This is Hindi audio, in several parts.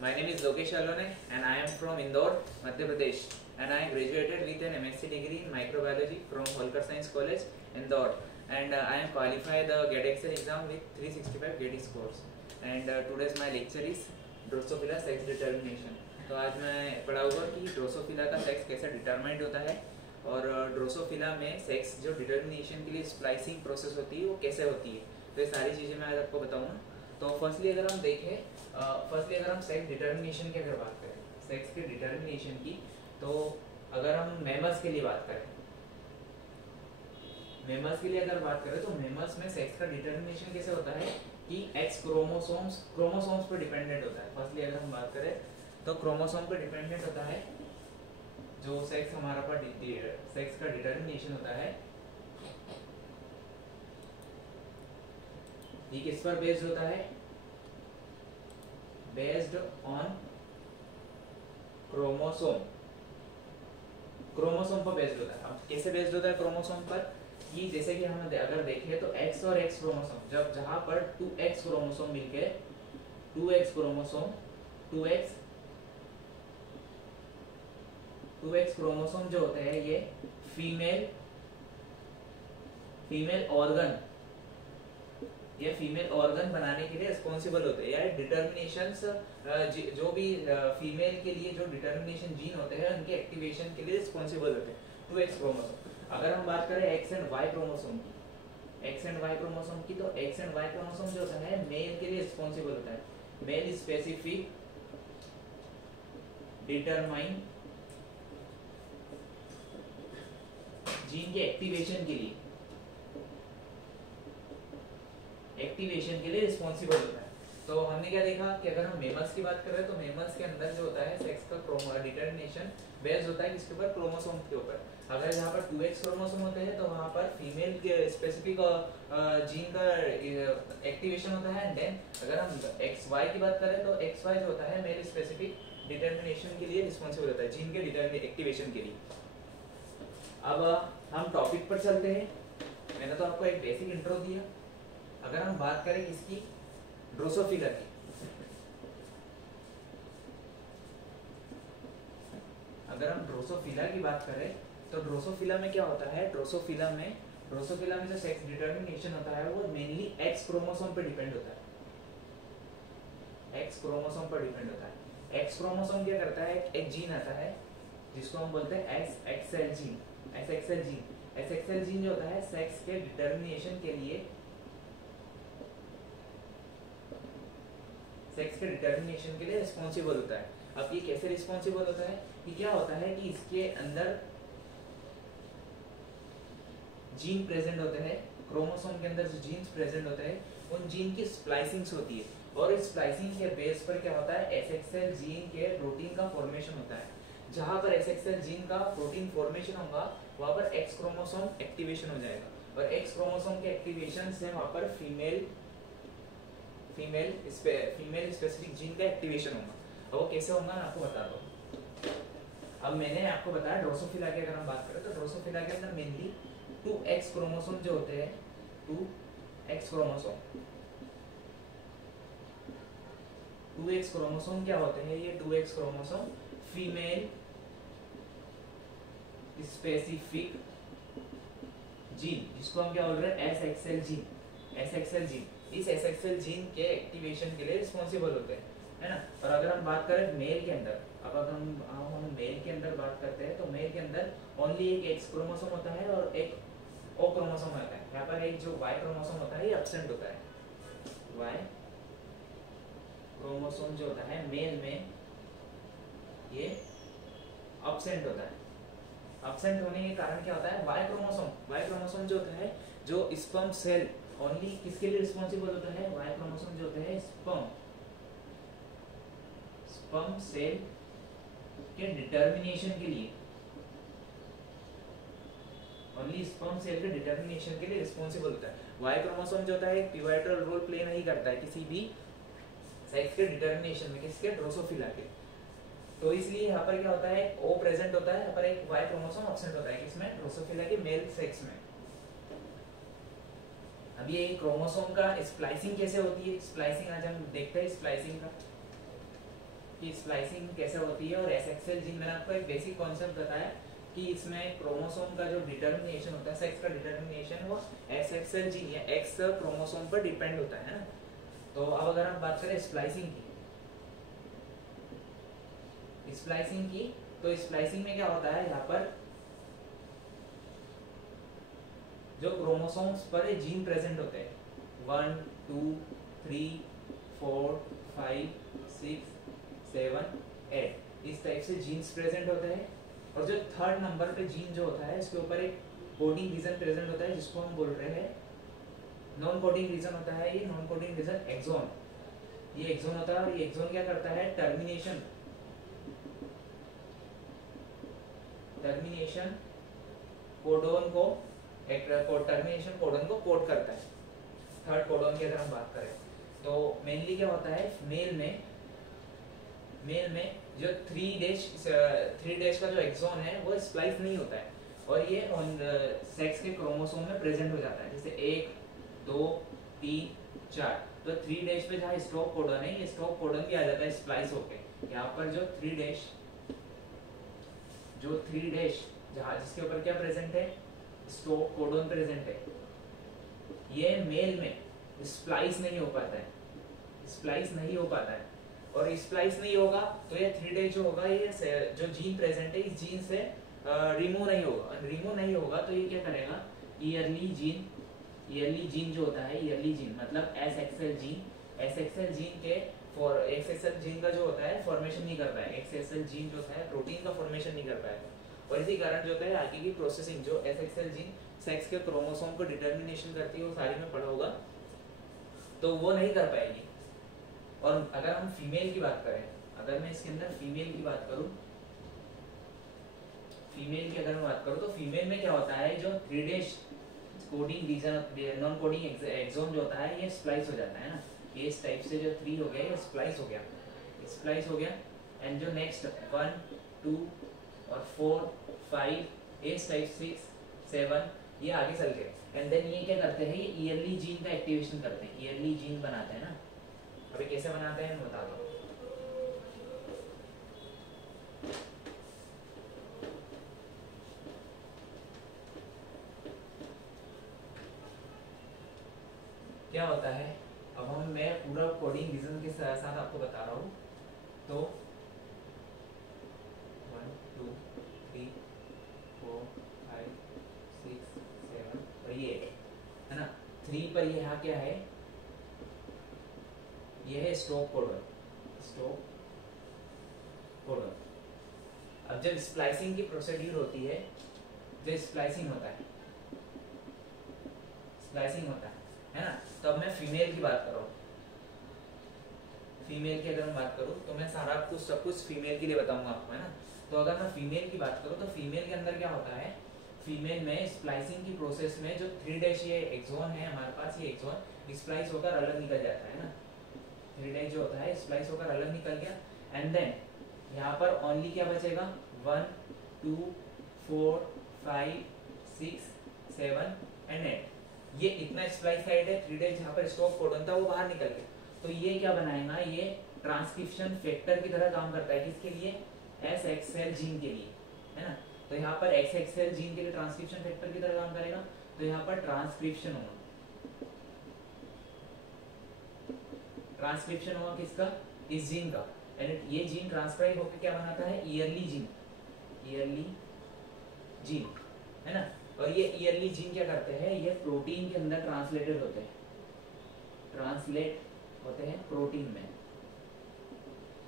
My name is Lokesh Alone and I am from Indore, Madhya Pradesh, and I graduated with an MSc degree in microbiology from Holkar Science College, Indore, and I am qualified the GATE Excel exam with 365 GATE scores. And today's my lecture is Drosophila sex determination. तो आज मैं पढ़ाऊंगा कि ड्रोसोफिला का सेक्स कैसे डिटरमाइंड होता है और ड्रोसोफिला में सेक्स जो डिटर्मिनेशन के लिए स्प्लाइसिंग प्रोसेस होती है वो कैसे होती है। तो ये सारी चीज़ें मैं आज आपको बताऊंगा। तो फर्स्टली अगर हम सेक्स डिटर्मिनेशन की अगर बात करें, सेक्स के डिटर्मिनेशन की, तो अगर हम मेमल्स के लिए बात करें, मेमल्स के लिए अगर बात करें तो मेमल्स में सेक्स का डिटर्मिनेशन कैसे होता है कि एक्स क्रोमोसोम्स पर डिपेंडेंट होता है। फर्स्टली अगर हम बात करें तो क्रोमोसोम पर डिपेंडेंट होता है जो सेक्स हमारा पर सेक्स का डिटर्मिनेशन होता है। ये किस पर बेस्ड होता है? बेस्ड ऑन क्रोमोसोम पर बेस्ड होता है। अब कैसे बेस्ड होता है क्रोमोसोम पर? कि जैसे कि हम अगर देखें तो एक्स और एक्स क्रोमोसोम, जब जहां पर 2x क्रोमोसोम मिलके 2x क्रोमोसोम जो होते हैं ये फीमेल ऑर्गन बनाने के लिए रिस्पॉन्सिबल होते हैं, या डिटर्मिनेशंस जो भी फीमेल के लिए जो डिटर्मिनेशन जीन होते हैं उनके एक्टिवेशन के लिए रिस्पॉन्सिबल होते हैं 2x क्रोमोसोम। अगर हम बात करें एक्स एंड वाई क्रोमोसोम की, तो एक्स एंड वाई क्रोमोसोम जो होता है मेल के लिए रिस्पॉन्सिबल होता है। मेल स्पेसिफिक डिटरमाइन जीन के एक्टिवेशन के लिए रिस्पॉन्सिबल होता है। तो हमने क्या देखा कि अगर हम मेमल्स की बात कर रहे हैं तो मेमल्स के अंदर जो होता है सेक्स का डिटर्मिनेशन बेस्ड होता है किसके ऊपर? क्रोमोसोम के ऊपर। अगर यहाँ पर 2x क्रोमोसोम होते हैं तो वहाँ पर फीमेल के स्पेसिफिक जीन का एक्टिवेशन होता है। एंड देन अगर हम XY की बात करें तो XY जो होता है मेल स्पेसिफिक डिटर्मिनेशन के लिए रिस्पॉन्सिबल होता है, जीन के एक्टिवेशन के लिए। अब हम टॉपिक पर चलते हैं। मैंने तो आपको एक बेसिक इंट्रो दिया। अगर हम बात करें किसकी? ड्रोसोफिला की। अगर हम ड्रोसोफिला की बात करें तो ड्रोसोफिला में क्या होता है? ड्रोसोफिला में जो सेक्स डिटर्मिनेशन होता है वो मेनली एक्स क्रोमोसोम पर डिपेंड होता है। एक्स क्रोमोसोम क्या करता है? एक जीन आता है जिसको हम बोलते हैं एसएक्सएल जीन जो होता है सेक्स के डिटर्मिनेशन के लिए रिस्पॉन्सिबल होता है। अब ये कैसे रिस्पॉन्सिबल होता है? कि क्या होता है कि इसके अंदर जीन प्रेजेंट होते हैं, क्रोमोसोम के अंदर जो जीन्स प्रेजेंट होते हैं उन जीन की स्प्लाइसिंग्स होती है, और इस स्प्लाइसिंग के बेस पर क्या होता है? एसएक्सएल जीन के प्रोटीन का फॉर्मेशन होता है। जहां पर एसएक्सएल जीन का प्रोटीन फॉर्मेशन होगा वहां पर एक्स क्रोमोसोम एक्टिवेशन हो जाएगा, और एक्स क्रोमोसोम के एक्टिवेशन से वहां पर फीमेल स्पेसिफिक जीन का एक्टिवेशन होगा। अब वो कैसे होगा मैं आपको बता दूं। अब मैंने आपको बताया ड्रोसोफिला की अगर हम बात करें तो ड्रोसोफिला के अंदर मेनली 2x क्रोमोसोम जो होते हैं, 2x क्रोमोसोम क्या होते हैं? ये 2x chromosome female specific gene, जिसको हम क्या बोल रहे हैं? एसएक्सएल जीन। इस एसएक्सएल जीन के एक्टिवेशन के लिए रिस्पॉन्सिबल होते हैं, है ना। और अगर हम बात करें मेल के अंदर, अब अगर हम मेल के अंदर बात करते हैं तो मेल के अंदर ओनली एक एक्स क्रोमोसोम होता है और एक ओ क्रोमोसोम होता है। यहाँ पर एक जो वाई क्रोमोसोम होता है ये एब्सेंट होता है। वाई क्रोमोसोम जो होता है मेल में ये एब्सेंट होता है। एब्सेंट होने के कारण क्या होता है? वाई क्रोमोसोम जो होता है, जो स्पर्म सेल ओनली किसके लिए रिस्पॉन्सिबल होता है? वाई क्रोमोसोम जो होते हैं स्पर्म सेल के डिटर्मिनेशन के लिए, ओनली स्पर्म सेल के डिटर्मिनेशन के लिए रिस्पॉन्सिबल होता है। वाई क्रोमोसोम जो होता है पिवोटल रोल प्ले नहीं करता है किसी भी सेक्स के डिटर्मिनेशन में, किसके? ड्रोसोफिला के। तो इसलिए यहाँ पर क्या होता है? ओ प्रेजेंट होता है, यहाँ पर एक वाई क्रोमोसोम एब्सेंट होता है। किसमें? ड्रोसोफिला के मेल सेक्स में। अब ये क्रोमोसोम का स्प्लाइसिंग कैसे होती है? स्प्लाइसिंग आज हम देखते हैं स्प्लाइसिंग का। कि स्प्लाइसिंग कैसे होती है। और एसएक्सएल जीन मैंने आपको एक बेसिक कॉन्सेप्ट बताया कि इसमें क्रोमोसोम का जो डिटर्मिनेशन होता है, सेक्स का डिटर्मिनेशन, वो एसएक्सएल जीन या एक्स क्रोमोसोम पर डिपेंड होता है ना। तो अब अगर हम बात करें स्प्लाइसिंग की, तो स्प्लाइसिंग में क्या होता है, यहाँ पर जो क्रोमोसोम्स पर जीन प्रेजेंट होते हैं 1 2 3 4 5 6 7 8 इस टाइप से जीन्स प्रेजेंट होते हैं। और जो थर्ड नंबर पे जीन जो होता है, इसके ऊपर एक कोडिंग रीजन प्रेजेंट होता है जिसको हम बोल रहे हैं नॉन कोडिंग रीजन होता है। ये नॉन कोडिंग रीजन एक्सोन, ये एक्सोन होता है। और ये एक्सोन क्या करता है, टर्मिनेशन कोडोन को टर्मिनेशन कोडोन को कोड करता है। थर्ड कोडोन की अगर हम बात करें तो मेनली क्या होता है, मेल में जो 3 डैश का जो एक्सोन है वो स्प्लाइस नहीं होता है और ये सेक्स के क्रोमोसोम में प्रेजेंट हो जाता है। जैसे 1 2 3 4, तो 3 डैश पे जहाँ स्टॉप कोडन है, ये स्टॉप कोडन भी आ जाता है स्प्लाइस होके। यहाँ पर जो 3 डैश जहाँ जिसके ऊपर क्या प्रेजेंट है, स्टॉप कोडन प्रेजेंट है, ये मेल में स्प्लाइस नहीं हो पाता है। और स्प्लाइस नहीं होगा तो ये 3 डैश जो होगा, ये जो जीन प्रेजेंट है इस जीन से रिमूव नहीं होगा। तो ये क्या करेगा, ईयरली जीन जो होता है, ईयरली जीन मतलब एसएक्सएल जीन का जो होता है फॉर्मेशन नहीं कर पाएगा। एक्सएक्सएल जीन जो होता है प्रोटीन का फॉर्मेशन नहीं कर पाएगा। और इसी कारण जो होता है आगे की प्रोसेसिंग, जो एसएक्सएल जीन सेक्स के क्रोमोसोम को डिटर्मिनेशन करती है, वो सारी में पढ़ा होगा, तो वो नहीं कर पाएगी। और अगर हम फीमेल की बात करें, अगर मैं इसके अंदर फीमेल की बात करूं तो फीमेल में क्या होता है, जो 3 dash coding region non coding exon जो होता है, ये स्प्लाइस हो जाता है ना। ये इस टाइप से जो 3 हो गया, ये स्प्लाइस हो गया। एंड जो नेक्स्ट 1 2 और 4 5 इस टाइप 6 7 ये आगे चल गए। एंड देन ये क्या करते हैं, ये ईयरली जीन का एक्टिवेशन करते हैं, ईयरली जीन बनाते हैं ना। अभी कैसे बनाते हैं मैं बता दूं। क्या होता है, अब मैं पूरा कोडिंग रीजन के साथ आपको बता रहा हूँ। तो 1 2 3 4 5 6 7 और ये है ना। 3 पर ये यहाँ क्या है, ये है स्टॉप कोडन। अब जब स्प्लाइसिंग की प्रोसीड्यूर होती है, जो स्प्लाइसिंग होता है ना, तो अब मैं फीमेल की बात कर रहा हूँ। फीमेल की अगर मैं बात करूँ तो मैं सारा कुछ सब कुछ फीमेल के लिए बताऊंगा आपको, है ना। तो अगर मैं फीमेल की बात करूँ तो फीमेल के अंदर क्या होता है, फीमेल में स्प्लाइसिंग की प्रोसेस में जो 3 डैश ये एक्सोन है हमारे पास, ये एक्सोन स्प्लाइस होकर अलग निकल जाता है ना। 3 डैश जो होता है स्प्लाइस होकर अलग निकल गया। एंड देन यहाँ पर ओनली क्या बचेगा, 1 2 4 5 6 7 एंड 8। ये इतना स्प्लाइस साइड है। 3 डैश जहाँ पर स्टॉप कोडन था वो बाहर निकल गया। तो ये क्या बनाएगा, ये ट्रांसक्रिप्शन फैक्टर की तरह काम करता है। किसके लिए, एसएक्सएल जीन के लिए, है ना। तो यहाँ पर एक्सएक्सएल जीन के लिए ट्रांसक्रिप्शन फैक्टर की तरह काम करेगा। तो यहाँ पर ट्रांसक्रिप्शन होगा किसका, इस जीन का। एंड ये जीन ट्रांसक्राइब होकर क्या बनाता है, ईयरली जीन, है ना। और ये ईयरली जीन क्या करते हैं, ये प्रोटीन के अंदर ट्रांसलेट होते हैं प्रोटीन में,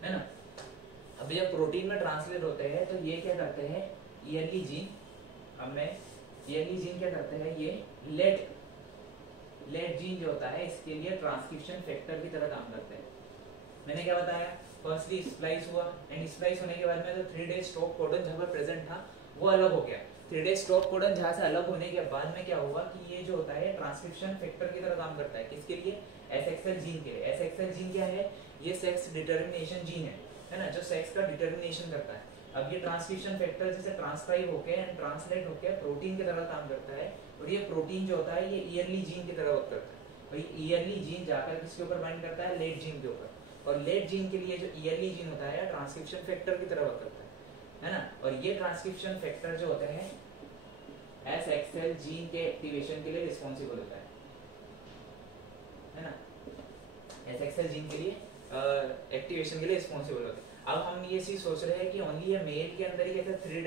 है ना। अब जब प्रोटीन में ट्रांसलेट होते हैं तो ये क्या करते हैं, ईयरली जीन क्या करते हैं, ये लेट जीन जो होता है इसके लिए ट्रांसक्रिप्शन फैक्टर की तरह काम करते हैं। मैंने क्या बताया, फर्स्टली स्प्लाइस हुआ एंड स्प्लाइस होने के बाद में जो 3 डैश स्टॉप कोडन जहाँ पर प्रेजेंट था वो अलग हो गया। 3 डैश स्टॉप कोडन जहाँ से अलग होने के बाद में क्या हुआ कि ये जो होता है ट्रांसक्रिप्शन फैक्टर की तरह काम करता है। किसके लिए, एसएक्सएल जीन के लिए। एसएक्सएल जीन क्या है, ये सेक्स डिटर्मिनेशन जीन है ना, जो सेक्स का डिटर्मिनेशन करता है। अब ये ट्रांसक्रिप्शन फैक्टर जैसे ट्रांसक्राइब होके एंड ट्रांसलेट होके प्रोटीन की तरह काम करता है। और ये प्रोटीन जो होता है ये ईयरली जीन की तरह वर्क करता है। और ईयरली जीन जाकर किसके ऊपर बाइंड करता है, लेट जीन के ऊपर। और लेट जीन के लिए जो ईयरली जीन होता है ट्रांसक्रिप्शन फैक्टर की तरह वर्क करता है ना। और ये ट्रांसक्रिप्शन फैक्टर जो होता है SXL जीन के एक्टिवेशन के लिए रिस्पॉन्सिबल होता है ना। SXL जीन के लिए एक्टिवेशन के लिए रिस्पॉन्सिबल होता है। अब हम ये चीज सोच रहे हैं कि ओनली ये मेल के अंदर ही कैसे 3'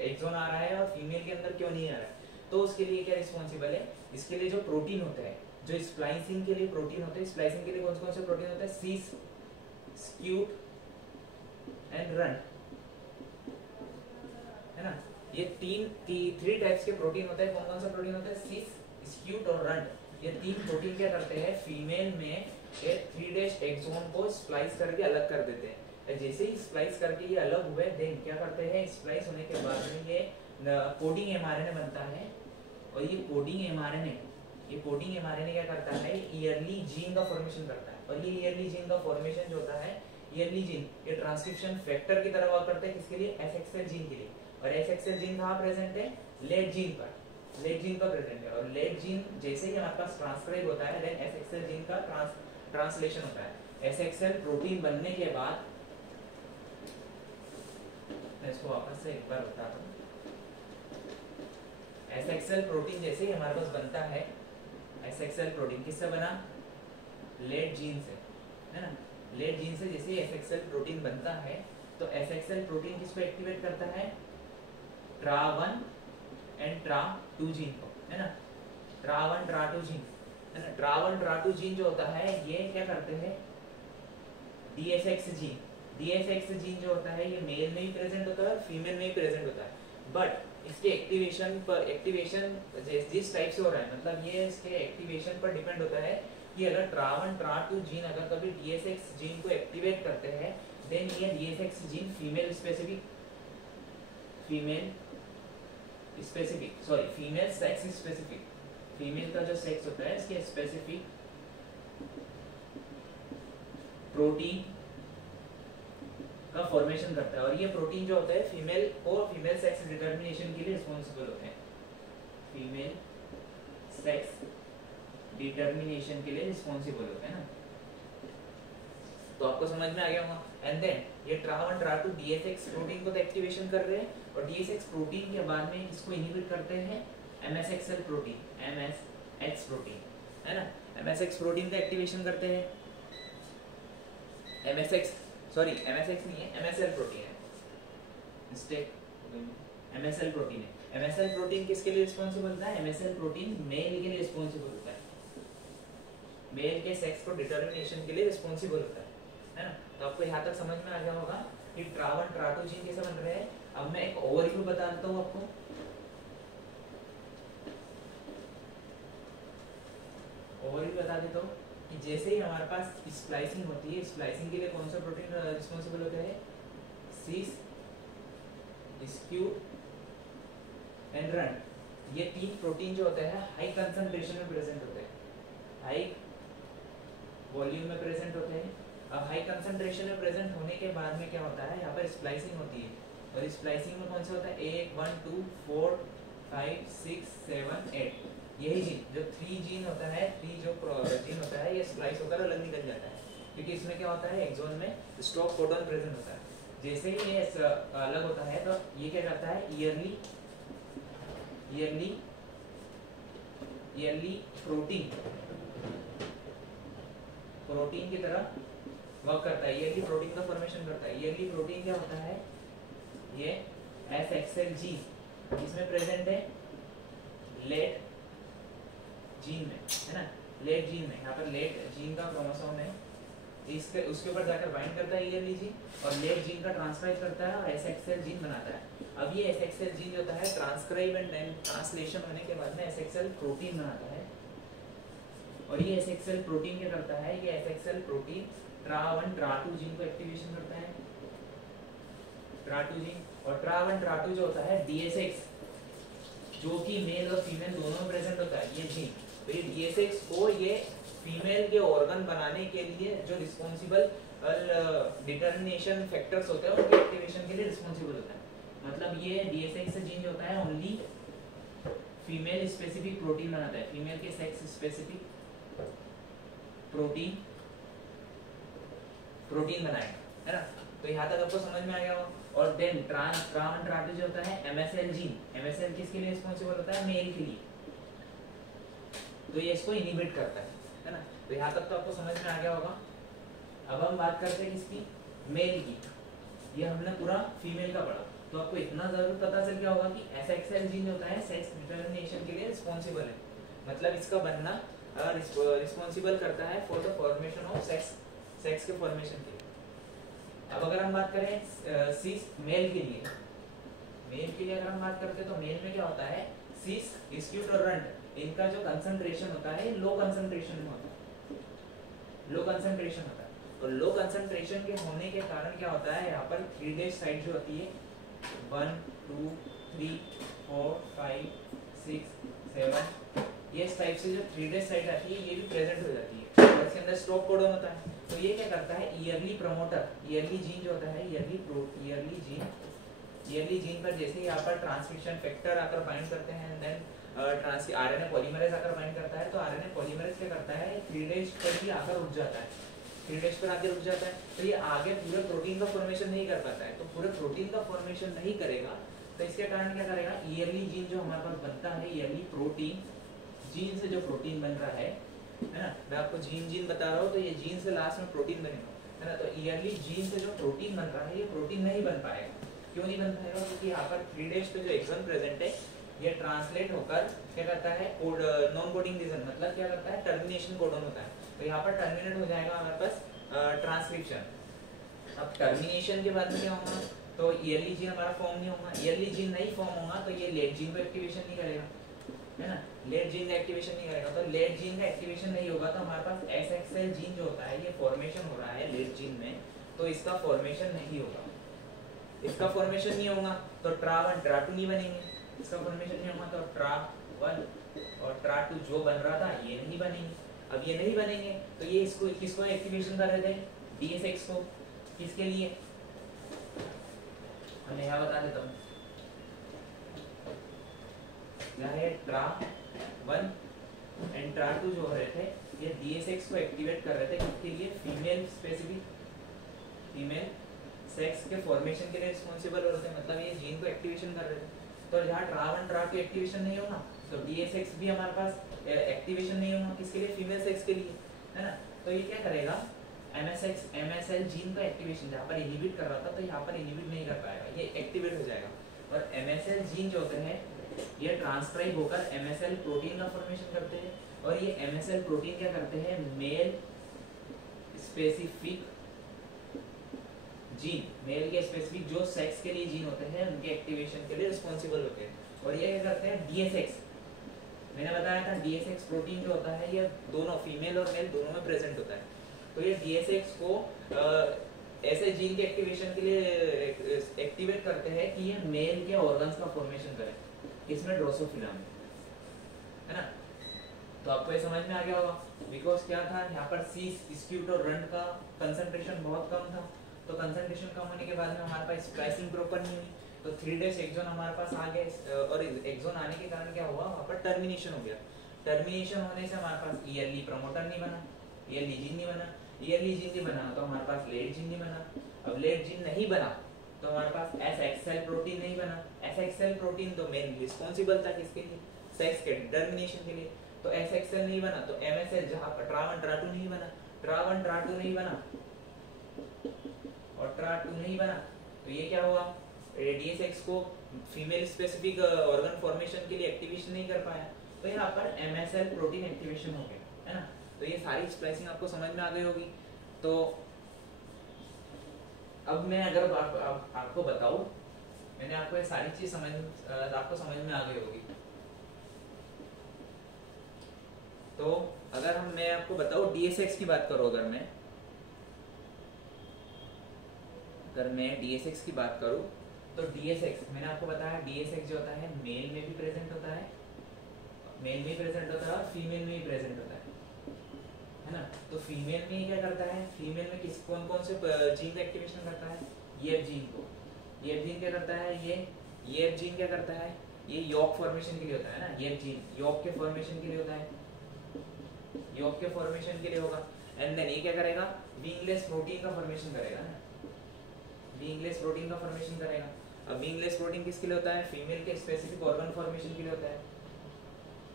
एक्सोन आ रहा है और फीमेल के अंदर क्यों नहीं आ रहा है, तो उसके लिए क्या रिस्पॉन्सिबल है, इसके लिए जो प्रोटीन होता है, जो स्प्लाइसिंग के लिए प्रोटीन होते हैं, स्प्लाइसिंग के लिए कौन कौन से प्रोटीन होते हैं, सीस, स्क्यूट एंड रन, है ना। ये थ्री टाइप्स के प्रोटीन होते हैं। कौन कौन सा प्रोटीन होता है, सीस, स्क्यूट और रन। ये 3 प्रोटीन क्या करते हैं, फीमेल में ये 3' एक्सोन को स्प्लाइस करके अलग कर देते हैं। जैसे ही स्प्लाइस करके ये अलग हुए, देन क्या करते हैं, स्प्लाइस होने के बाद में ये कोडिंग mRNA बनता है। और ये कोडिंग mRNA क्या करता है, ईयरली जीन का फॉर्मेशन करता है। और ये ईयरली जीन का फॉर्मेशन जो होता है, ईयरली जीन ये ट्रांसक्रिप्शन फैक्टर की तरह वर्क करता है। किसके लिए, SXL जीन के लिए। और SXL जीन कहाँ प्रेजेंट है, लेट जीन पर, लेट जीन पर प्रेजेंट है। और लेट जीन जैसे ही हमारे पास ट्रांसक्राइब होता है, देन SXL जीन का ट्रांसलेशन होता है। SXL प्रोटीन बनने के बाद, मैं इसको वापस से एक बार बताता हूँ। SXL प्रोटीन जैसे ही हमारे पास बनता है, SXL प्रोटीन किससे बना, लेट जीन से, है ना। लेट जीन से जैसे ही SXL प्रोटीन बनता है, तो SXL प्रोटीन किसको एक्टिवेट करता है, TRA1 एंड TRA2 जीन को, है ना। TRA1 TRA2 जीन, है ना। TRA1 TRA2 जीन जो होता है, ये क्या करते हैं, DSX जीन, DSX जीन जो होता है, ये मेल में भी प्रेजेंट होता है और फीमेल में भी प्रेजेंट होता है। बट इसके एक्टिवेशन जिस टाइप से हो रहा है, मतलब ये इसके एक्टिवेशन पर डिपेंड होता है कि अगर TRA1 TRA2 जीन अगर कभी DSX जीन को एक्टिवेट करते हैं, देन ये DSX gene female sex specific, female का जो सेक्स होता है इसके स्पेसिफिक प्रोटीन का फॉर्मेशन करता है। और ये प्रोटीन जो होता है फीमेल सेक्स डिटर्मिनेशन के लिए रिस्पॉन्सिबल होते हैं, फीमेल सेक्स डिटर्मिनेशन के लिए रिस्पॉन्सिबल होते हैं ना। तो आपको समझ में आ गया होगा। एंड देन ये TRA1 TRA2 DSX प्रोटीन को तो एक्टिवेशन कर रहे हैं, और DSX प्रोटीन के बाद में इसको इनहिबिट करते हैं MSXL प्रोटीन, MSX प्रोटीन, है ना। MSX प्रोटीन का एक्टिवेशन करते हैं, MSX नहीं है, MSL प्रोटीन है, मिस्टेक, MSL प्रोटीन है। MSL प्रोटीन किसके लिए रिस्पॉन्सिबल होता है, MSL प्रोटीन मेल के लिए रिस्पॉन्सिबल होता है, मेल के सेक्स को डिटर्मिनेशन के लिए रिस्पॉन्सिबल होता है ना। तो आपको यहाँ तक समझ में आ गया होगा कि TRA1 TRA2 जीन कैसे बन रहे हैं। अब मैं एक ओवरव्यू बता देता हूँ आपको। ओवरव्यू बता देता हूँ कि जैसे ही हमारे पास स्प्लाइसिंग होती है, स्प्लाइसिंग के लिए कौन सा प्रोटीन रिस्पॉन्सिबल होता है, सीस, स्क्यूट एंड रन। ये 3 प्रोटीन जो होते हैं हाई कंसंट्रेशन में प्रेजेंट होते हैं, हाई वॉल्यूम में प्रेजेंट होते हैं। अब हाई कंसंट्रेशन में प्रेजेंट होने के बाद में क्या होता है, यहाँ पर स्प्लाइसिंग होती है। और स्प्लाइसिंग में कौन सा होता है, 1 1 2 4 5 6 7 8, यही जीन जो 3 जीन होता है, 3 जो जीन होता है, ये स्प्लाइस होकर अलग निकल जाता है, क्योंकि इसमें क्या होता है, एक्सोन में स्टॉप कोडॉन प्रेजेंट होता है। जैसे ही ये अलग होता है, तो ये क्या करता है, ईयरली प्रोटीन की तरह वर्क करता है, ईयरली प्रोटीन का फॉर्मेशन करता है। ईयरली प्रोटीन क्या होता है, ये SXL जीन इसमें प्रेजेंट है लेट जीन में, है ना, लेट जीन में। यहाँ पर लेट जीन का क्रोमोसोम है, इसके उसके ऊपर जाकर बाइंड करता है ईयरली जीन, और लेट जीन का ट्रांसक्राइब करता है और SXL जीन बनाता है। अब ये SXL जीन जो होता है ट्रांसक्राइब एंड देन ट्रांसलेशन होने के बाद में SXL प्रोटीन बनाता है। और ये SXL प्रोटीन क्या करता है, ये SXL protein TRA1 TRA2 gene को एक्टिवेशन करता है, TRA2 जीन। और TRA1 TRA2 जो होता है DSX, जो कि मेल और फीमेल दोनों में प्रेजेंट होता है, ये जीन। तो ये DSX को ये फीमेल के ऑर्गन बनाने के लिए जो रिस्पॉन्सिबल डिटर्मिनेशन फैक्टर्स होते हैं, उनके एक्टिवेशन के लिए रिस्पॉन्सिबल होता है। मतलब ये DSX जीन जो होता है ओनली फीमेल स्पेसिफिक प्रोटीन बनाता है, फीमेल के सेक्स स्पेसिफिक प्रोटीन प्रोटीन बनाएगा, है ना। तो यहाँ तक आपको समझ में आ गया होगा। और देन ट्रा1 जो होता है MSL जीन, MSL किसके लिए रिस्पॉन्सिबल होता है, मेल के लिए, तो ये इसको इनहिबिट करता है ना। तो यहाँ तक तो आपको समझ में आ गया होगा। अब हम बात करते हैं किसकी, मेल की। ये हमने पूरा फीमेल का पढ़ा, तो आपको इतना जरूर पता चल गया होगा कि SXL जीन होता है सेक्स डिटरमिनेशन के लिए रिस्पॉन्सिबल है, मतलब इसका बनना रिस्पॉन्सिबल करता है for the formation of sex के फॉर्मेशन के लिए। अब अगर हम बात करें सीस मेल के लिए, अगर हम बात करते हैं तो मेल में क्या होता है, सीस डिस्क्यूट और रंट, इनका जो कंसंट्रेशन होता है लो कंसंट्रेशन में होता है, लो कंसंट्रेशन होता है। और लो कंसंट्रेशन के होने के कारण क्या होता है, यहाँ पर 3 साइड जो होती है 1 2 3 4 5 6 7, ये इस टाइप से जो 3 साइड आती है ये भी प्रेजेंट हो जाती है, और इसके अंदर स्टॉप कोडन होता है। तो ये क्या करता है, ईयरली प्रमोटर, ईयरली जीन जो होता है, ईयरली जीन पर जैसे यहाँ पर ट्रांसक्रिप्शन फैक्टर आकर बाइंड करते हैं, देन आरएनए पॉलीमरेज आकर बाइंड करता है, तो आरएनए पॉलीमरेज क्या करता है, 3 डेज पर ही आकर रुक जाता है, 3 डेज पर आके रुक जाता है। तो ये आगे पूरे प्रोटीन का फॉर्मेशन नहीं कर पाता है, तो पूरे प्रोटीन का फॉर्मेशन नहीं करेगा, तो इसके कारण क्या करेगा, ईयरली जीन जो हमारे पास बनता है, ईयरली प्रोटीन जीन से जो प्रोटीन बन रहा है ना, मैं आपको जीन बता रहा हूँ, तो ये जीन से लास्ट में प्रोटीन बनेगा, है ना। तो ईयरली जीन से जो प्रोटीन बन रहा है, ये प्रोटीन नहीं बन पाएगा। क्यों नहीं बन पाएगा, क्योंकि यहाँ पर 3 डेज पे जो एक्सॉन प्रेजेंट है, ये ट्रांसलेट होकर क्या करता है, कोड नॉन कोडिंग रीजन, मतलब क्या करता है, टर्मिनेशन कोडन होता है। तो यहाँ पर टर्मिनेट हो जाएगा हमारे पास ट्रांसक्रिप्शन। अब टर्मिनेशन के बाद में क्या होगा, तो ईयरली जीन हमारा फॉर्म नहीं होगा, ईयरली जीन नहीं फॉर्म होगा तो ये लेट जीन को एक्टिवेशन नहीं करेगा, है ना, लेट जीन का एक्टिवेशन नहीं करेगा। तो लेट जीन का एक्टिवेशन नहीं होगा तो हमारे पास SXL जीन जो होता है, ये फॉर्मेशन हो रहा है लेट जीन में, तो इसका फॉर्मेशन नहीं होगा, इसका फॉर्मेशन नहीं होगा तो ट्रा1 ट्रा2 नहीं बनेंगे, इसका फॉर्मेशन नहीं होगा तो ट्रा1 और ट्रा2 जो बन रहा था ये नहीं बनेंगे। अब ये नहीं बनेंगे तो ये इसको किसको एक्टिवेशन कर रहे थे, DSX को, किसके लिए, मैं यहाँ बता देता हूँ, क्या है, ट्रा1 एंड ट्रा2 जो हो रहे थे, ये DSX को एक्टिवेट कर रहे थे, किसके लिए, फीमेल स्पेसिफिक, फीमेल सेक्स के फॉर्मेशन के लिए रिस्पॉन्सिबल हो रहे थे, मतलब ये जीन को एक्टिवेशन कर रहे थे। तो जहाँ ट्रा1 ट्रा2 एक्टिवेशन नहीं होगा तो DSX भी हमारे पास एक्टिवेशन नहीं होगा, किसके लिए, फीमेल सेक्स के लिए, है ना। तो ये क्या करेगा, MSL जीन का एक्टिवेशन जहाँ पर इनहिबिट कर रहा था, तो यहाँ पर इनहिबिट नहीं कर पाएगा, ये एक्टिवेट हो जाएगा। और MSL जीन जो होते हैं ये ट्रांसक्राइब होकर MSL प्रोटीन का फॉर्मेशन करते हैं, और ये MSL प्रोटीन क्या करते हैं, मेल स्पेसिफिक जीन, मेल के स्पेसिफिक जो सेक्स के लिए जीन होते हैं उनके एक्टिवेशन के लिए रिस्पॉन्सिबल होते हैं। और ये क्या करते हैं, DSX, मैंने बताया था DSX प्रोटीन जो होता है ये दोनों फीमेल और मेल दोनों में प्रेजेंट होता है। तो ये DSX को ऐसे जीन के एक्टिवेशन के लिए एक्टिवेट करते हैं कि ये मेल के ऑर्गन्स का फॉर्मेशन करें, इसमें ड्रोसोफिला में, है ना। तो आपको ये समझ में आ गया होगा, बिकॉज क्या था, यहाँ पर सीस डिस्क्यूट और रंट का कंसंट्रेशन बहुत कम था, तो कंसंट्रेशन कम होने के बाद में हमारे पास स्प्लाइसिंग प्रॉपर नहीं हुई, तो 3 डेज एक्सॉन हमारे पास आ गए, और एक्सॉन आने के कारण क्या हुआ, वहाँ पर टर्मिनेशन हो गया। टर्मिनेशन होने से हमारे पास ईयरली प्रमोटर नहीं बना, ईयरली जीन नहीं बना, ईयरली जीन नहीं बना तो हमारे पास लेट जीन नहीं बना। अब लेट जीन नहीं बना तो हमारे पास SXL प्रोटीन नहीं बना, SXL प्रोटीन तो मेन रिस्पॉन्सिबल था किसके लिए, सेक्स के डिटरमिनेशन के लिए। तो SXL नहीं बना तो MSL जहाँ पर ट्रा1 ट्रा2 नहीं बना, ट्रा1 ट्रा2 नहीं बना और ट्रा2 नहीं बना, तो ये क्या हुआ, DSX को फीमेल स्पेसिफिक ऑर्गन फॉर्मेशन के लिए एक्टिवेशन नहीं कर पाया, तो यहाँ पर MSL प्रोटीन एक्टिवेशन हो गया, है ना। तो ये सारी स्प्लाइसिंग आपको समझ में आ गई होगी। तो अब मैं अगर आपको बताऊं, मैंने आपको ये सारी चीज आपको समझ में आ गई होगी। तो अगर मैं आपको बताऊं DSX की बात करूं, अगर मैं DSX की बात करूं तो DSX मैंने आपको बताया, DSX जो होता है मेल में भी प्रेजेंट होता है, मेल में प्रेजेंट होता है और फीमेल में भी प्रेजेंट होता है ना। तो फीमेल में क्या करता है, फीमेल में किस कौन कौन से जीन का एक्टिवेशन करता है, ये जीन को, ये जीन क्या करता है, ये जीन क्या करता है, ये यॉक फॉर्मेशन के लिए होता है ना, ये जीन यॉक के फॉर्मेशन के लिए होता है, यॉक के फॉर्मेशन के लिए होगा। एंड देन ये क्या करेगा, विंगलेस प्रोटीन का फॉर्मेशन करेगा ना, विंगलेस प्रोटीन का फॉर्मेशन करेगा। अब विंगलेस प्रोटीन किसके लिए होता है? फीमेल के स्पेसिफिक ऑर्गन फॉर्मेशन के लिए होता है,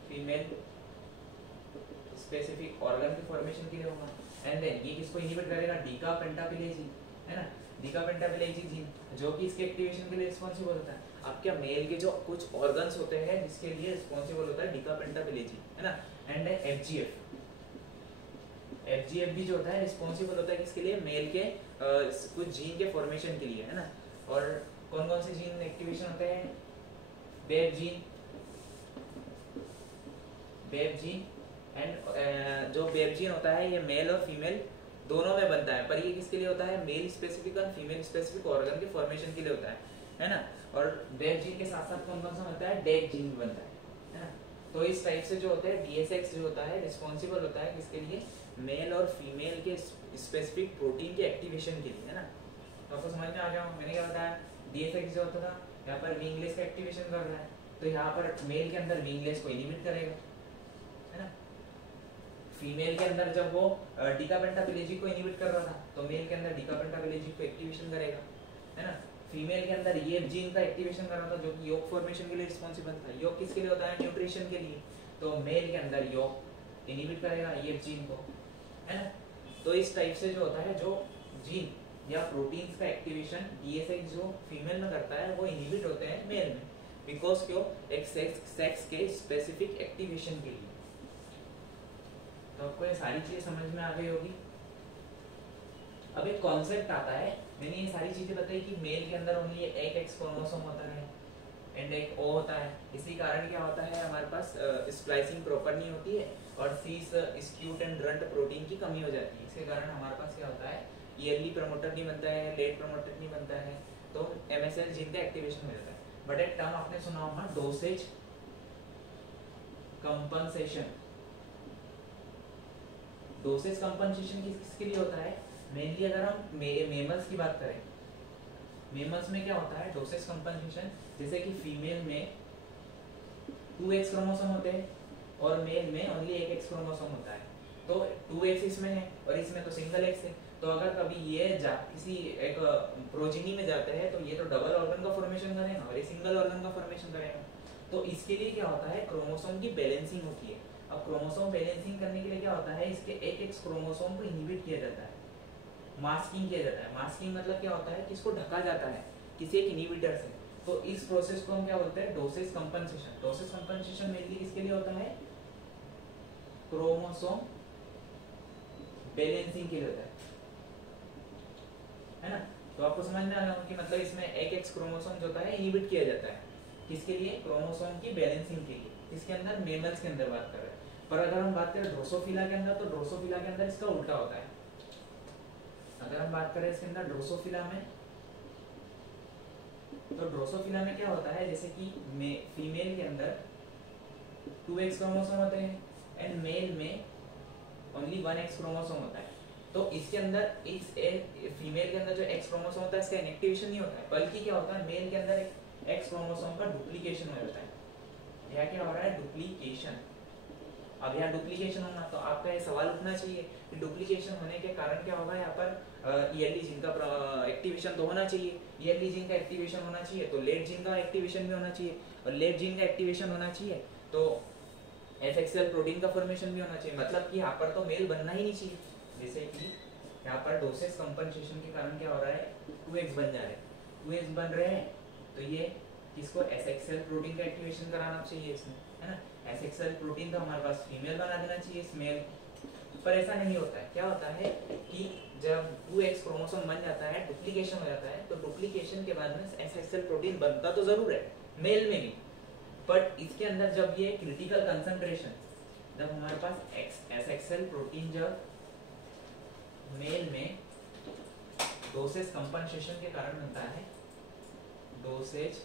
फीमेल स्पेसिफिक ऑर्गन के फॉर्मेशन के लिए होगा। एंड देन ये किसको इनहिबिट करेगा? डीका पेंटापिलेजी, है ना, डीका पेंटापिलेजी जीन, जो कि इसके एक्टिवेशन के लिए रिस्पॉन्सिबल होता है। अब क्या मेल के जो कुछ ऑर्गन्स होते हैं जिसके लिए रिस्पॉन्सिबल होता है डीका पेंटापिलेजी, है ना। एंड एफजीएफ, एफजीएफ भी जो होता है रिस्पॉन्सिबल होता है किसके लिए? मेल के कुछ जीन के फॉर्मेशन के लिए, है ना। और कौन कौन से जीन एक्टिवेशन होते हैं? बेब जीन, बेब जीन एंड जो बेब जीन होता है ये मेल और फीमेल दोनों में बनता है, पर ये किसके लिए होता है? मेल स्पेसिफिक और फीमेल स्पेसिफिक ऑर्गन के फॉर्मेशन के लिए होता है ना। और बेब जीन के साथ साथ कौन कौन सा बनता है? डेक जीन बनता है ना। तो इस टाइप से जो होता है डीएसएक्स जो होता है रिस्पॉन्सिबल होता है किसके लिए? मेल और फीमेल के स्पेसिफिक प्रोटीन के एक्टिवेशन के लिए, है ना। तो आपको समझ में आ गया मैंने क्या बताया? डीएसएक्स जो होता था यहाँ पर विंगलेस का एक्टिवेशन कर रहा है, तो यहाँ पर मेल के अंदर विंगलेस को इनहिबिट करेगा, है ना। फीमेल के अंदर जब वो डीका पेंटापिलेजी को इनहिबिट कर रहा था तो मेल के अंदर डीका पेंटापिलेजी को एक्टिवेशन करेगा, है ना। फीमेल के अंदर ये जीन का एक्टिवेशन कर रहा था जो कि योग फॉर्मेशन के लिए रिस्पॉन्सिबल था। योग किसके लिए होता है? न्यूट्रिशन के लिए। तो मेल के अंदर योग इनहिबिट करेगा ये जीन को, है ना। तो इस टाइप से जो होता है जो जीन या प्रोटीन्स का एक्टिवेशन डीएसएक्स जो फीमेल में करता है वो इनहिबिट होते हैं मेल में, बिकॉज क्यों? एक सेक्स के स्पेसिफिक एक्टिवेशन के लिए। तो आपको ये सारी चीजें समझ में आ गई होगी। अब एक कॉन्सेप्ट आता है, मैंने ये सारी चीजें बताई कि मेल के अंदर ओनली एक एक्स क्रोमोसोम होता है एंड एक ओ होता है। इसी कारण क्या होता है हमारे पास स्प्लाइसिंग प्रॉपर नहीं होती है और सीस स्क्यूट एंड रंट प्रोटीन की कमी हो जाती है। इसके कारण हमारे पास क्या होता है? ईयरली प्रमोटर नहीं बनता है, लेट प्रमोटर नहीं बनता है, तो एमएसएल जीन का एक्टिवेशन हो जाता है। बट एक टर्म आपने सुना होगा डोसेज कंपनसेशन। डोसेज कंपनसेशन किसके लिए होता है? मेनली अगर हम मेमल्स की बात करें, मेमल्स में क्या होता है डोसेज कंपनसेशन? जैसे कि फीमेल में 2x क्रोमोसोम होते हैं और मेल में ओनली 1x क्रोमोसोम होता है। तो 2x इसमें है और इसमें तो सिंगल x है। तो अगर कभी ये किसी एक प्रोजिनी में जाते हैं तो ये तो डबल ऑर्गन का फॉर्मेशन करेगा और ये सिंगल ऑर्गन का फॉर्मेशन करेगा। तो इसके लिए क्या होता है? क्रोमोसोम की बैलेंसिंग होती है। अब क्रोमोसोम बैलेंसिंग करने के लिए क्या होता है? इसके 1x क्रोमोसोम को इनहिबिट किया जाता है, मास्किंग किया जाता है। मास्किंग मतलब क्या होता है कि इसको ढका जाता है किसी एक इनहिबिटर से। तो इस प्रोसेस को हम क्या बोलते हैं? Dosage compensation. Dosage compensation mainly किसके लिए होता है? क्रोमोसोम बैलेंसिंग के लिए होता है ना। तो आपको समझ में आ रहा है कि मतलब इसमें एक एक्स क्रोमोसोम जो होता है इनहिबिट किया जाता है किसके लिए? क्रोमोसोम की बैलेंसिंग के लिए। किसके अंदर? मेमल्स के अंदर बात कर रहे हैं। पर अगर हम बात करें ड्रोसोफिला के अंदर तो ड्रोसोफिला के अंदर इसका उल्टा होता है। अगर हम बात करें इसके अंदर ड्रोसोफिला में, तो ड्रोसोफिला में क्या होता है? जैसे कि फीमेल के अंदर 2x क्रोमोसोम होते हैं एंड मेल में ओनली 1x क्रोमोसोम होता है। तो इसके अंदर इस फीमेल के अंदर जो x क्रोमोसोम होता है इसका इनएक्टिवेशन नहीं होता है, बल्कि क्या होता है? मेल के अंदर एक x क्रोमोसोम का डुप्लीकेशन हो जाता है। यह क्या हो रहा है? डुप्लीकेशन। अब यहाँ डुप्लीकेशन होना तो आपका ये सवाल उठना चाहिए कि डुप्लीकेशन होने के कारण क्या होगा? यहाँ पर ईयरली जीन का एक्टिवेशन तो होना चाहिए, ईयरली जीन का एक्टिवेशन होना चाहिए, तो लेट जीन का एक्टिवेशन भी होना चाहिए, और लेट जीन का एक्टिवेशन होना चाहिए तो एफएक्सएल प्रोटीन का फॉर्मेशन भी होना चाहिए। मतलब कि यहाँ पर तो मेल बनना ही नहीं चाहिए। जैसे कि यहाँ पर डोसेज कंपनसेशन के कारण क्या हो रहा है? 2x बन जा रहे हैं, 2x बन रहे हैं तो ये किसको? एसएक्सएल प्रोटीन का एक्टिवेशन कराना चाहिए इसमें, है ना। एसएक्सएल प्रोटीन तो हमारे पास फीमेल बना देना चाहिए इस मेल, पर ऐसा नहीं होता है। क्या होता है कि जब 2x क्रोमोसोम बन जाता है, डुप्लीकेशन हो जाता है, तो डुप्लीकेशन के बाद में एसएक्सएल प्रोटीन बनता तो जरूर है मेल में भी, बट इसके अंदर जब ये क्रिटिकल कंसंट्रेशन, जब हमारे पास एसएक्सएल प्रोटीन जब मेल में डोसेज कंपनसेशन के कारण बनता है, डोसेज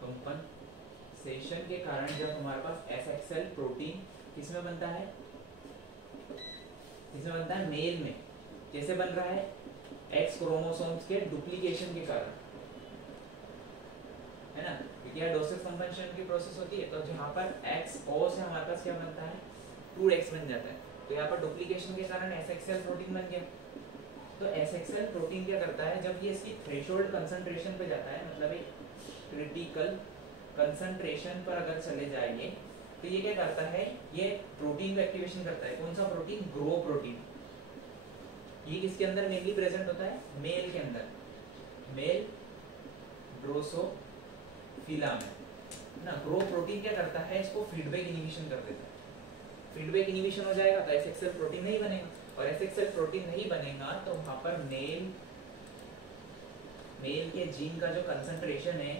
कंपनसेशन के कारण जब हमारे पास एसएक्सएल प्रोटीन किसमें बनता है? किसमें बनता है? मेल में। कैसे बन रहा है? एक्स क्रोमोसोम्स के डुप्लीकेशन के कारण, है ना। क्योंकि यह डोसेज कंपनसेशन की प्रोसेस होती है, तो जहाँ पर एक्स ओ से हमारे पास क्या बनता है? 2x बन जाता है। तो यहाँ पर डुप्लीकेशन के कारण एसएक्सएल प्रोटीन बन गया। तो एसएक्सएल प्रोटीन क्या करता है, जब ये इसकी थ्रेशोल्ड कंसंट्रेशन पे जाता है, मतलब एक क्रिटिकल कंसंट्रेशन पर अगर चले जाएंगे तो ये क्या करता है, ये प्रोटीन को एक्टिवेशन करता है। कौन सा प्रोटीन? Grow protein. ये किसके अंदर मेनली प्रेजेंट होता है? मेल के अंदर, मेल ड्रोसोफिला में ना। ग्रो प्रोटीन क्या करता है, इसको फीडबैक इनिबिशन कर देता है। फीडबैक इनिबिशन हो जाएगा तो एसएक्सएल प्रोटीन नहीं बनेगा, और एसएक्सएल प्रोटीन नहीं बनेगा तो वहां पर मेल के जीन का जो कंसंट्रेशन है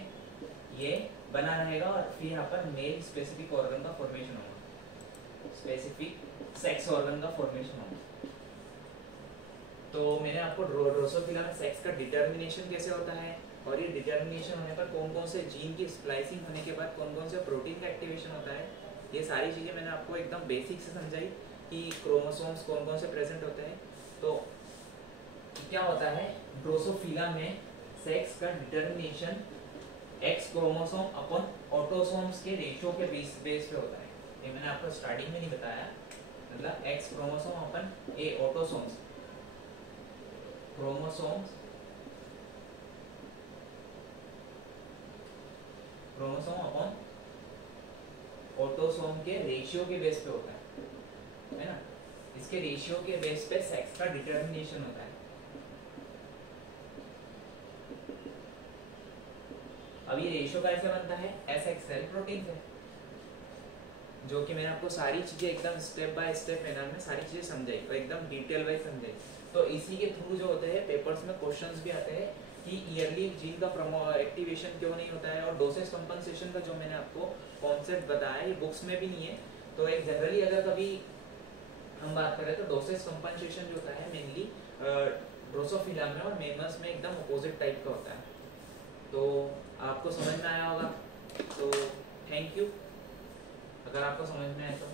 ये बना रहेगा, और फिर यहाँ पर मेल स्पेसिफिक ऑर्गन का फॉर्मेशन होगा, स्पेसिफिक सेक्स ऑर्गन का फॉर्मेशन होगा। तो मैंने आपको ड्रोसोफिला में सेक्स का डिटर्मिनेशन कैसे होता है, और ये डिटर्मिनेशन होने पर कौन कौन से जीन की स्प्लाइसिंग होने के बाद कौन कौन से प्रोटीन का एक्टिवेशन होता है, ये सारी चीज़ें मैंने आपको एकदम बेसिक से समझाई कि क्रोमोसोम्स कौन कौन से प्रेजेंट होते हैं। तो क्या होता है, ड्रोसोफिला में सेक्स का determination x chromosome upon autosomes के रेशियो के बेस पे होता है। ये मैंने आपको स्टार्टिंग में नहीं बताया, मतलब एक्स क्रोमोसोम अपन ए ऑटोसोम्स, क्रोमोसोम अपॉन ऑटोसोम के रेशियो के बेस पे होता है ना। इसके रेशियो के बेस पे सेक्स का डिटर्मिनेशन होता है। अब ये रेशियो कैसे बनता है, एसएक्सएल प्रोटीन से, जो कि मैंने आपको सारी चीजें एकदम स्टेप बाय स्टेप मैनर में सारी चीजें समझाई और एकदम डिटेल वाइज समझाई। तो इसी के थ्रू जो होते हैं पेपर्स में क्वेश्चंस भी आते हैं कि ईयरली जीन का एक्टिवेशन क्यों नहीं होता है, और डोसेज कंपनसेशन का जो मैंने आपको कॉन्सेप्ट बताया ये बुक्स में भी नहीं है। तो एक जनरली अगर कभी हम बात करें तो डोसेज कंपनसेशन जो होता है मेनली ड्रोसोफिला में और मेमल्स में एकदम अपोजिट टाइप का होता है। तो आपको समझ में आया होगा, तो थैंक यू अगर आपको समझ में आया तो।